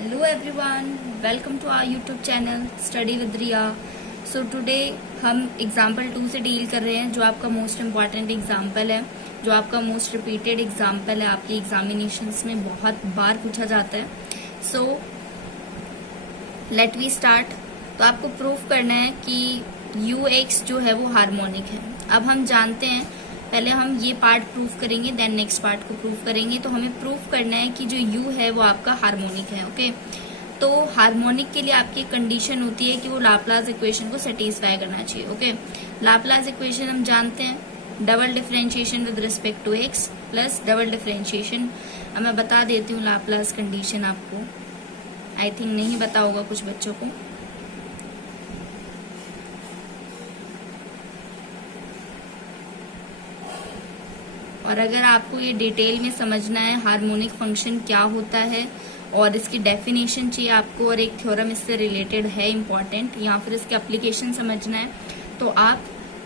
Hello everyone, welcome to our YouTube channel Study with Riya. So today हम example 2 से deal कर रहे हैं जो आपका मोस्ट इम्पॉर्टेंट एग्जाम्पल है, जो आपका मोस्ट रिपीटेड एग्जाम्पल है, आपकी एग्जामिनेशंस में बहुत बार पूछा जाता है. So let we start. तो आपको प्रूफ करना है कि ux जो है वो हार्मोनिक है. अब हम जानते हैं, पहले हम ये पार्ट प्रूफ करेंगे, देन नेक्स्ट पार्ट को प्रूफ करेंगे. तो हमें प्रूफ करना है कि जो u है वो आपका हार्मोनिक है. ओके तो हार्मोनिक के लिए आपकी कंडीशन होती है कि वो लाप्लास इक्वेशन को सेटिस्फाई करना चाहिए. ओके लाप्लास इक्वेशन हम जानते हैं, double differentiation with respect to x plus double differentiation. अब मैं बता देती हूँ लाप्लास कंडीशन आपको, आई थिंक नहीं बता होगा कुछ बच्चों को. और अगर आपको ये डिटेल में समझना है हार्मोनिक फंक्शन क्या होता है और इसकी डेफिनेशन चाहिए आपको और एक थ्योरम इससे रिलेटेड है इम्पॉर्टेंट, या फिर इसके एप्लीकेशन समझना है, तो आप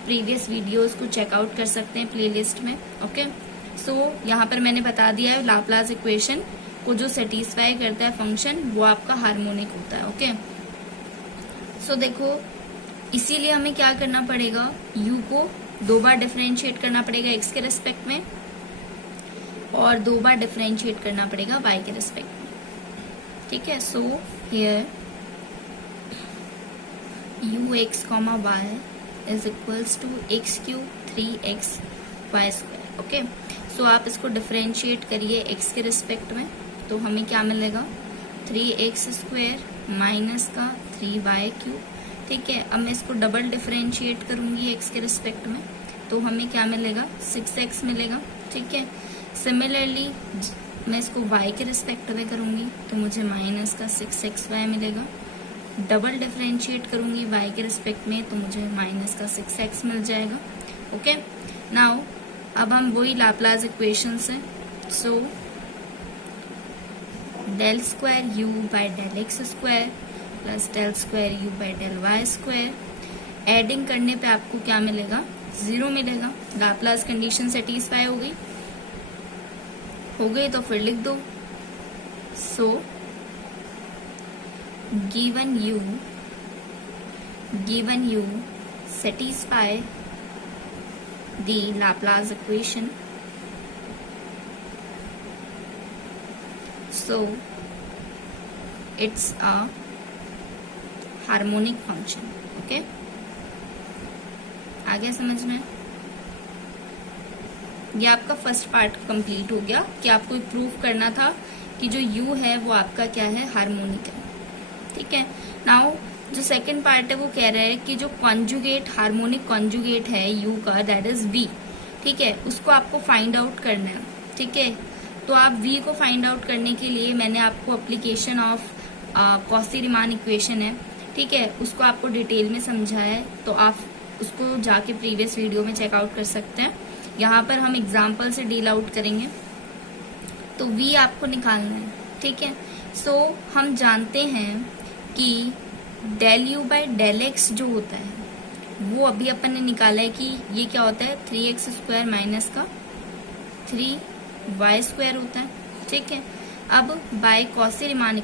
प्रीवियस वीडियोस को चेकआउट कर सकते हैं प्लेलिस्ट में. ओके सो यहाँ पर मैंने बता दिया है लाप्लास इक्वेशन को जो सेटिस्फाई करता है फंक्शन वो आपका हार्मोनिक होता है. ओके सो देखो, इसीलिए हमें क्या करना पड़ेगा, u को 2 बार डिफरेंशिएट करना पड़ेगा x के रेस्पेक्ट में और 2 बार डिफरेंशिएट करना पड़ेगा y के रेस्पेक्ट में. ठीक है, so here ux, y is equals to x cube 3x y square. Okay so आप इसको डिफरेंशिएट करिए x के रेस्पेक्ट में, तो हमें क्या मिलेगा 3x स्क्वायर माइनस का 3y क्यूब. ठीक है, अब मैं इसको डबल डिफरेंशिएट करूंगी x के रिस्पेक्ट में, तो हमें क्या मिलेगा 6x मिलेगा. ठीक है, सिमिलरली मैं इसको y के रिस्पेक्ट में करूंगी तो मुझे माइनस का 6xy मिलेगा. डबल डिफरेंशिएट करूंगी y के रिस्पेक्ट में तो मुझे माइनस का 6x मिल जाएगा. ओके नाउ अब हम वही लाप्लास इक्वेशन से, so del square u by del x square plus del square u by del y square. Adding करने पे आपको क्या मिलेगा 0 मिलेगा. लाप्लास कंडीशन सेटिस्फाई हो गई तो फिर लिख दो. So given u satisfy the Laplace equation, so it's a harmonic function. Okay आगे समझना है. ये आपका फर्स्ट पार्ट कंप्लीट हो गया कि आपको प्रूफ करना था कि जो u है वो आपका क्या है, हार्मोनिक है. ठीक है, नाउ जो सेकंड पार्ट है वो कह रहा है कि जो कॉन्जुगेट हार्मोनिक कॉन्जुगेट है u का, दैट इज v. ठीक है, उसको आपको फाइंड आउट करना है. ठीक है, तो आप v को फाइंड आउट करने के लिए मैंने आपको एप्लीकेशन ऑफ कॉची-रीमान इक्वेशन है, ठीक है, उसको आपको डिटेल में समझाया है, तो आप उसको जाके प्रीवियस वीडियो में चेकआउट कर सकते हैं. यहाँ पर हम एग्जाम्पल से डील आउट करेंगे. तो v आपको निकालना है. ठीक है, सो हम जानते हैं कि del u by del x जो होता है वो अभी अपन ने निकाला है कि ये क्या होता है 3x स्क्वायर माइनस का 3y स्क्वायर होता है. ठीक है, अब बाय कॉची-रीमान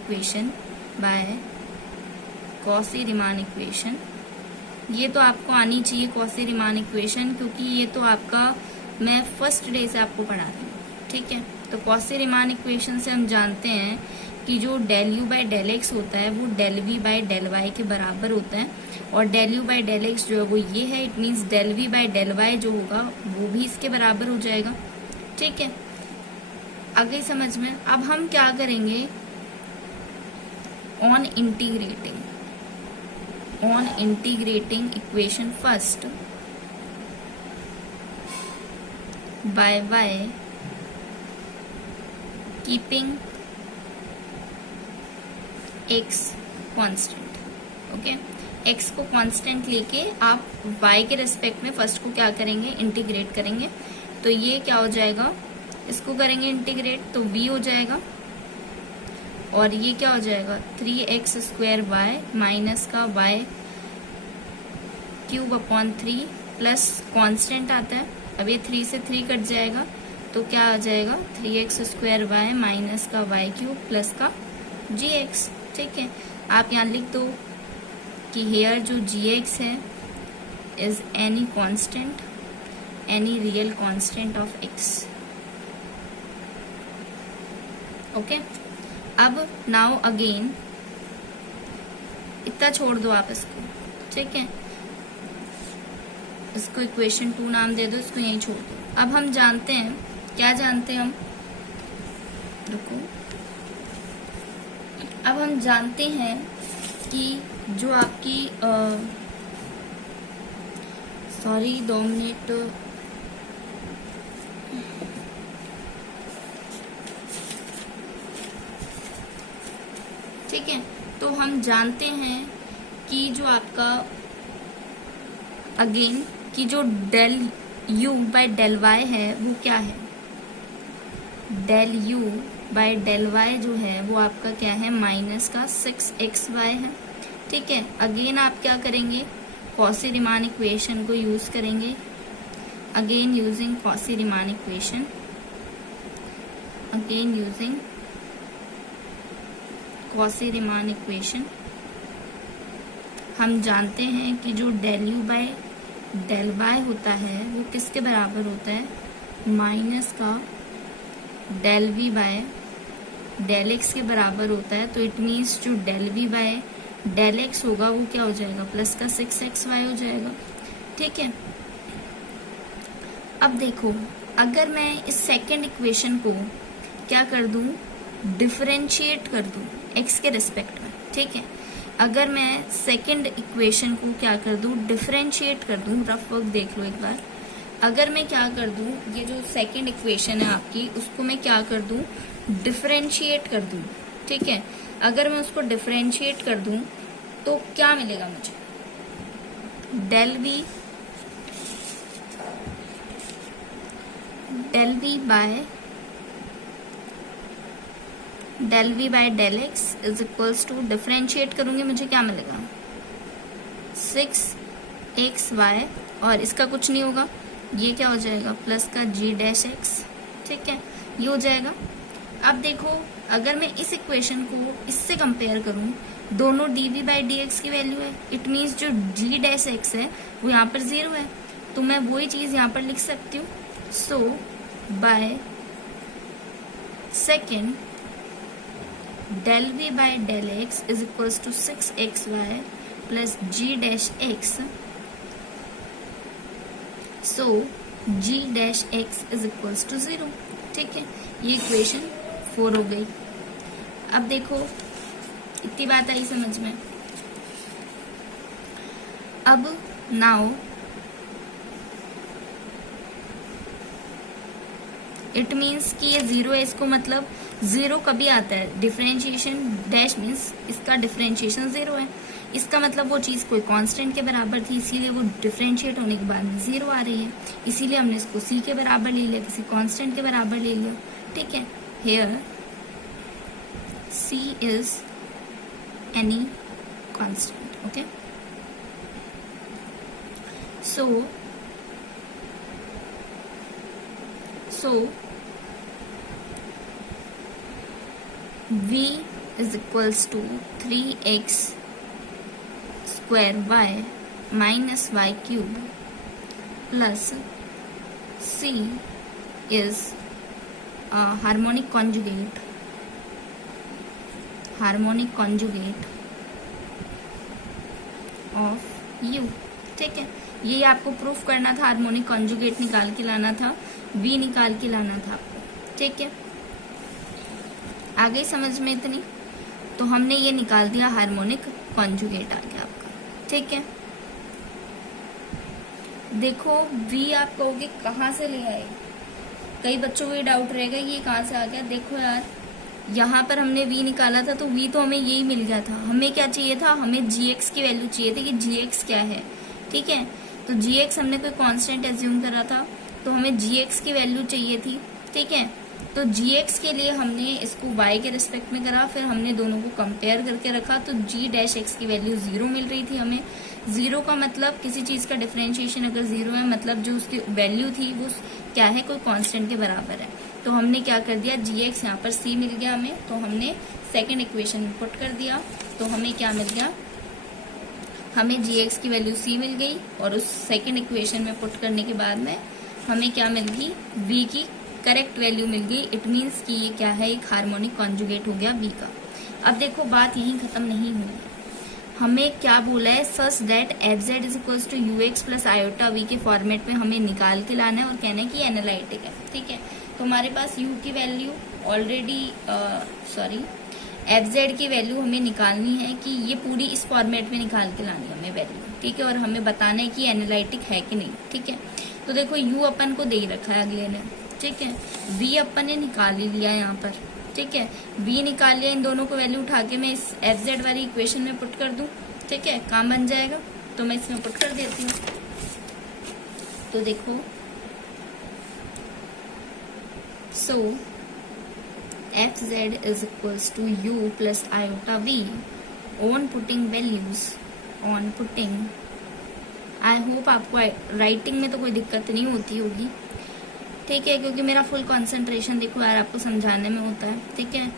इक्वेशन, ये तो आपको आनी चाहिए कॉची-रीमान इक्वेशन, क्योंकि ये तो आपका मैं फर्स्ट डे से आपको पढ़ा रही हूँ. ठीक है, तो कॉची-रीमान इक्वेशन से हम जानते हैं कि जो del u by del x होता है वो del v by del y के बराबर होता है, और del u by del x जो है वो ये है, it means del v by del y जो होगा वो भी इसके बराबर हो जाएगा. ठीक है, आगे समझ में. अब हम क्या करेंगे, on integrating equation first by y, keeping x constant. Okay x को कांस्टेंट लेके आप y के रेस्पेक्ट में फर्स्ट को क्या करेंगे, इंटीग्रेट करेंगे. तो ये क्या हो जाएगा, इसको करेंगे इंटीग्रेट तो v हो जाएगा, और ये क्या हो जाएगा 3x स्क्वायर y माइनस का y cube upon 3 plus constant आता है. अब ये 3 से 3 कट जाएगा तो क्या आ जाएगा 3x स्क्वायर वाई माइनस का वाई क्यूब प्लस का gx। ठीक है, आप यहाँ लिख दो कि हेयर जो gx है is any constant, any real constant of x। Okay, अब नाउ अगेन इतना छोड़ दो आप इसको। ठीक है, इसको इक्वेशन 2 नाम दे दो, इसको यहीं छोड़ दो। अब हम जानते हैं, क्या जानते हैं हम, रुको, अब हम जानते हैं कि जो आपकी सॉरी 2 मिनट, ठीक है, तो हम जानते हैं कि जो आपका अगेन कि जो del u by del y है वो क्या है, del u by del y जो है वो आपका क्या है, माइनस का 6xy है। ठीक है, अगेन आप क्या करेंगे, कॉची रीमान इक्वेशन को यूज करेंगे। Again using Cauchy Riemann equation, again using Cauchy Riemann equation, हम जानते हैं कि जो del u by del y होता है वो किसके बराबर होता है, माइनस का del v by del x के बराबर होता है। तो इट मीन्स जो del v by del x होगा वो क्या हो जाएगा, प्लस का 6xy हो जाएगा। ठीक है, अब देखो अगर मैं इस सेकेंड इक्वेशन को क्या कर दूं, डिफरेंशिएट कर दूं x के रिस्पेक्ट में। ठीक है, अगर मैं सेकेंड इक्वेशन को क्या कर दूं, डिफरेंशिएट कर दूं, रफ वर्क देख लो एक बार। अगर मैं क्या कर दूं, ये जो सेकेंड इक्वेशन है आपकी उसको मैं क्या कर दूं, डिफरेंशिएट कर दूं। ठीक है, अगर मैं उसको डिफरेंशिएट कर दूं तो क्या मिलेगा मुझे, del v by del x is equals to, differentiate करूंगी मुझे क्या मिलेगा, 6xy, और इसका कुछ नहीं होगा, ये क्या हो जाएगा, प्लस का g डैश x। ठीक है, ये हो जाएगा। अब देखो अगर मैं इस इक्वेशन को इससे कंपेयर करूं, दोनों dv बाई dx की वैल्यू है, इट मीन्स जो g डैश x है वो यहाँ पर 0 है, तो मैं वही चीज यहाँ पर लिख सकती हूँ। So by second del v by del x is equals to 6xy plus g dash x। So g dash x is equals to 0। ठीक है, ये इक्वेशन 4 हो गई। अब देखो इतनी बात आई समझ में। अब नाउ इट मीन्स कि ये 0 है, इसको मतलब 0 कभी आता है, डिफरेंशिएशन डैश मीन्स इसका डिफरेंशिएशन 0 है, इसका मतलब वो चीज कोई कांस्टेंट के बराबर थी, इसीलिए वो डिफरेंशिएट होने के बाद 0 आ रही है, इसीलिए हमने इसको c के बराबर ले लिया, किसी कांस्टेंट के बराबर ले लिया। ठीक है, here c is any constant. Okay, so v is equals to 3x square y minus y cube plus c is a harmonic conjugate of u। ठीक है, ये आपको प्रूफ करना था, हार्मोनिक कॉन्जुगेट निकाल के लाना था, v निकाल के लाना था आपको। ठीक है, आ गई समझ में इतनी, तो हमने ये निकाल दिया, हार्मोनिक कॉन्जुगेट आ गया आपका। ठीक है, देखो v आप कहोगे कहाँ से ले आए, कई बच्चों को ये डाउट रहेगा ये कहाँ से आ गया। देखो यार, यहाँ पर हमने v निकाला था तो v तो हमें यही मिल गया था, हमें क्या चाहिए था, हमें gx की वैल्यू चाहिए थी कि gx क्या है। ठीक है, तो gx हमने कोई कांस्टेंट एज्यूम करा था, तो हमें gx की वैल्यू चाहिए थी। ठीक है, तो gx के लिए हमने इसको y के रिस्पेक्ट में करा, फिर हमने दोनों को कंपेयर करके रखा, तो g डैश x की वैल्यू 0 मिल रही थी हमें। 0 का मतलब किसी चीज का डिफरेंशिएशन अगर 0 है, मतलब जो उसकी वैल्यू थी वो क्या है, कोई कांस्टेंट के बराबर है। तो हमने क्या कर दिया, gx यहाँ पर c मिल गया हमें, तो हमने सेकेंड इक्वेशन में पुट कर दिया तो हमें क्या मिल गया, हमें gx की वैल्यू c मिल गई और उस सेकेंड इक्वेशन में पुट करने के बाद में हमें क्या मिल गई, v की करेक्ट वैल्यू मिल गई। इट मीन्स कि ये क्या है, एक हार्मोनिक कॉन्जुगेट हो गया v का। अब देखो बात यहीं खत्म नहीं हुई, हमें क्या बोला है, such that f Z is equals to u x plus iota v के फॉर्मेट में हमें निकाल के लाना है और कहना है कि एनालिटिक है। ठीक है, तो हमारे पास u की वैल्यू ऑलरेडी एफ जेड की वैल्यू हमें निकालनी है कि ये पूरी इस फॉर्मेट में निकाल के लानी है हमें वैल्यू। ठीक है, और हमें बताना है कि एनालिटिक है कि नहीं। ठीक है, तो देखो u अपन को दे ही रखा है अगले ने। ठीक है, v अपन ने निकाल ही लिया यहाँ पर। ठीक है, v निकाल लिया, इन दोनों को वैल्यू उठा के मैं इस एफ जेड वाली इक्वेशन में पुट कर दूं। ठीक है, काम बन जाएगा, तो मैं इसमें पुट कर देती हूँ। तो देखो so F Z is equals to U plus iota V on putting values, on putting, I hope आपको राइटिंग में तो कोई दिक्कत नहीं होती होगी। ठीक है, क्योंकि मेरा फुल कंसंट्रेशन देखो यार आपको समझाने में होता है। ठीक है,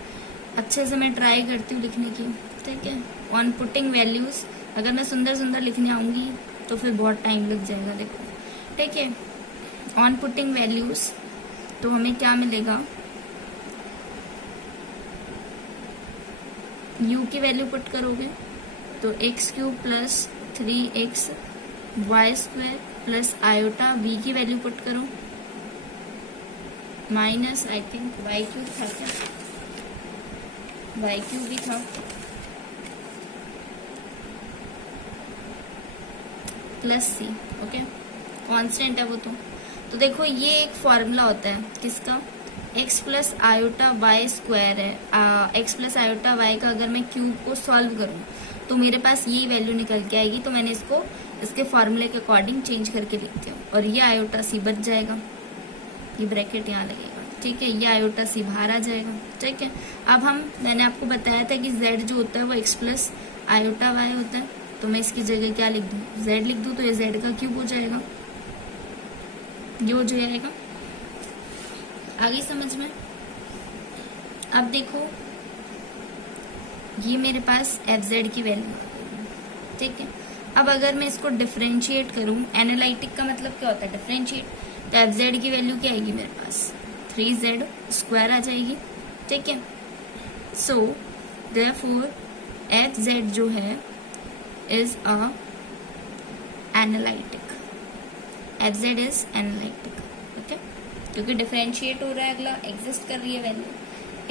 अच्छे से मैं ट्राई करती हूँ लिखने की। ठीक है, ऑन पुटिंग वैल्यूज, अगर मैं सुंदर सुंदर लिखने आऊंगी तो फिर बहुत टाइम लग जाएगा। देखो ठीक है, ऑन पुटिंग वैल्यूज तो हमें क्या मिलेगा, u की वैल्यू पुट करोगे तो x cube plus 3x y square plus iota v की वैल्यू पुट करो minus I think y cube था क्या, वाई क्यूब भी था, प्लस सी। ओके, कांस्टेंट है वो तो देखो ये एक फॉर्मूला होता है किसका, x plus iota y square है। x प्लस आयोटा वाई का अगर मैं क्यूब को सॉल्व करूं तो मेरे पास ये वैल्यू निकल के आएगी। तो मैंने इसको इसके फॉर्मूले के अकॉर्डिंग चेंज करके लिखती हूँ और ये आयोटा सी बच जाएगा, ये ब्रैकेट यहाँ लगेगा। ठीक है, ये आयोटा सी बाहर आ जाएगा। ठीक है, अब मैंने आपको बताया था कि z जो होता है वो x प्लस आयोटा वाई होता है, तो मैं इसकी जगह क्या लिख दूँ, z लिख दूँ, तो ये z का क्यूब हो जाएगा, ये हो जाएगा। आगे समझ में। अब देखो ये मेरे पास एफ जेड की वैल्यू। ठीक है, अब अगर मैं इसको डिफरेंशिएट करूं, एनालिटिक का मतलब क्या होता है, डिफरेंशिएट, तो एफ जेड की वैल्यू क्या आएगी मेरे पास, 3z स्क्वायर आ जाएगी। ठीक है, सो देयरफॉर एफ जेड जो है is a analytic, F Z is analytic. Okay, क्योंकि डिफरेंशिएट हो रहा है, अगला एग्जिस्ट कर रही है वैल्यू,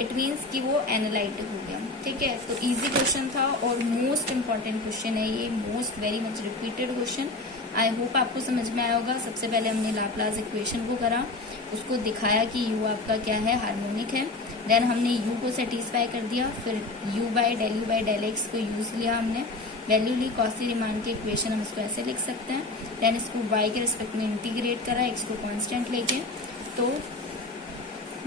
इट मीन्स कि वो एनालिटिक हो गया। ठीक है, तो इजी क्वेश्चन था और मोस्ट इंपॉर्टेंट क्वेश्चन है ये, most very much repeated question. आई होप आपको समझ में आया होगा। सबसे पहले हमने लाप्लास इक्वेशन को करा, उसको दिखाया कि u आपका क्या है, हार्मोनिक है। देन हमने u को सेटिस्फाई कर दिया, फिर u बाई डेल एक्स को यूज लिया, हमने वैल्यू ली, कॉची रीमान की इक्वेशन हम इसको ऐसे लिख सकते हैं। देन इसको y के रिस्पेक्ट में इंटीग्रेट करा, x को कांस्टेंट लेके, तो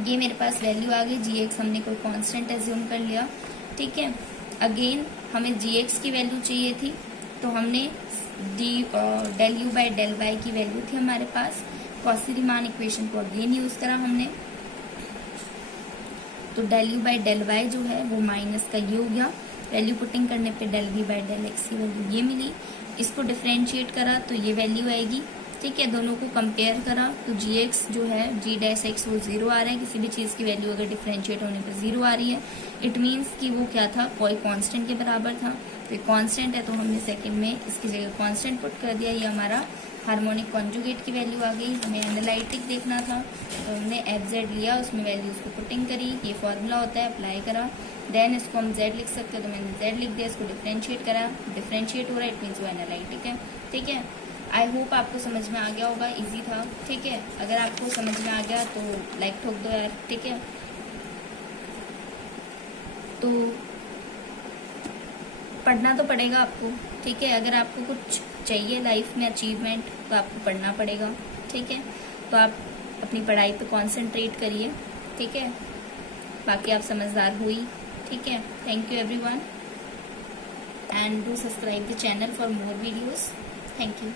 ये मेरे पास वैल्यू आ गई। gx हमने कोई कांस्टेंट एज्यूम कर लिया। ठीक है, अगेन हमें gx की वैल्यू चाहिए थी, तो हमने del u by del y की वैल्यू थी हमारे पास, कॉची रीमान इक्वेशन को अगेन यूज करा हमने, तो del u by del y जो है वो माइनस का ये हो गया। वैल्यू पुटिंग करने पे del v by del x की वैल्यू ये मिली, इसको डिफरेंशिएट करा तो ये वैल्यू आएगी। ठीक है, दोनों को कंपेयर करा तो gx जो है g डैश x वो 0 आ रहा है, किसी भी चीज़ की वैल्यू अगर डिफरेंशिएट होने पे 0 आ रही है, इट मीन्स कि वो क्या था, कोई कांस्टेंट के बराबर था। तो कांस्टेंट है तो हमने सेकंड में इसकी जगह कांस्टेंट पुट कर दिया, ये हमारा हार्मोनिक कॉन्जुगेट की वैल्यू आ गई। हमें एनालिटिक देखना था तो हमने एफ जेड लिया, उसमें वैल्यूज को पुटिंग करी, ये फॉर्मूला होता है, अप्लाई करा। देन इसको हम जेड लिख सकते हैं, तो मैंने जेड लिख दिया, इसको डिफरेंशिएट करा, डिफरेंशिएट हो रहा है, इट मीन्स वो एनालिटिक है। ठीक है, आई होप आपको समझ में आ गया होगा, इजी था। ठीक है, अगर आपको समझ में आ गया तो लाइक ठोक दो यार। ठीक है, तो पढ़ना तो पड़ेगा आपको। ठीक है, अगर आपको कुछ चाहिए लाइफ में अचीवमेंट तो आपको पढ़ना पड़ेगा। ठीक है, तो आप अपनी पढ़ाई पे कंसंट्रेट करिए। ठीक है, बाकी आप समझदार हुई। ठीक है, thank you everyone and do subscribe the channel for more videos. Thank you.